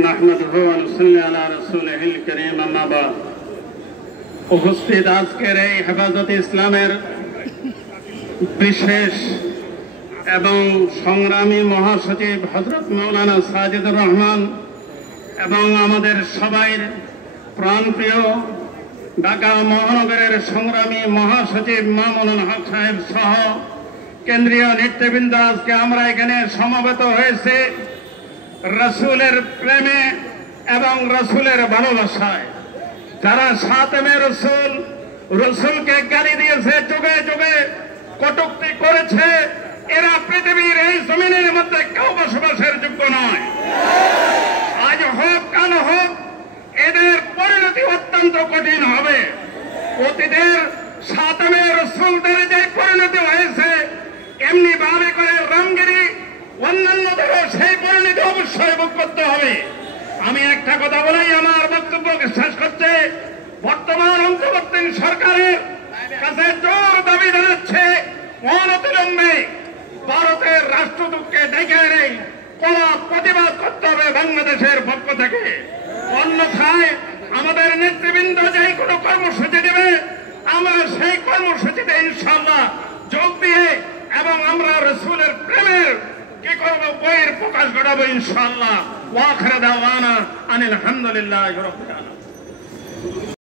নাহমাদুহু ওয়া নুসাল্লি আলা রাসূলিহিল কারীম, আম্মা বা'দ। উপস্থিত আজকের এই হেফাজতে ইসলামের বিশেষ এবং সংগ্রামী মহাসচিব হযরত মাওলানা সাজিদুর রহমান এবং আমাদের সবাই প্রাণপ্রিয় ঢাকা মহানগরের সংগ্রামী মহাসচিব মামুনুল হক সাহেব সহ কেন্দ্রীয় নেতৃবৃন্দ, আজকে আমরা এখানে সমবেত হয়েছে রাসূলের প্রেমে এবং রাসূলের ভালোবাসায়। যারা সাতেমে রসুলকে গালি দিয়েছে, যুগে যুগে কটূক্তি করেছে, এরা পৃথিবীর এই জমিনের মধ্যে কেউ বসবাসের যোগ্য নয়। আজ হোক কাল হোক, এদের পরিণতি অত্যন্ত কঠিন হবে। অতীতের সাতেমে রসুলদের যে পরিণতি হয়েছে, এমনি ভাবে করে রামগিরি অন্যান্যদেরও সেই পরিণতি অবশ্যই ভোগ করতে হবে। আমি একটা কথা বলেই আমার বক্তব্যকে শেষ করতে, বর্তমান অন্তর্বর্তী সরকারের কাছে জোর দাবি জানাচ্ছে অনতিবিলম্বে ভারতের রাষ্ট্রদূতকে ডেকে এনে কড়া প্রতিবাদ করতে হবে বাংলাদেশের পক্ষ থেকে। অন্যথায় আমাদের নেতৃবৃন্দ যে কোনো কর্মসূচি দেবে, আমরা সেই কর্মসূচিতে ইনশাআল্লাহ যোগ দিয়ে এবং আমরা রাসূলের প্রেমের কি করবো, বইয়ের প্রকাশ ঘটাবো ইনশাআল্লাহ। ওয়া আখিরু দাওয়ানা আনিল হামদুলিল্লাহি রাব্বিল আলামিন।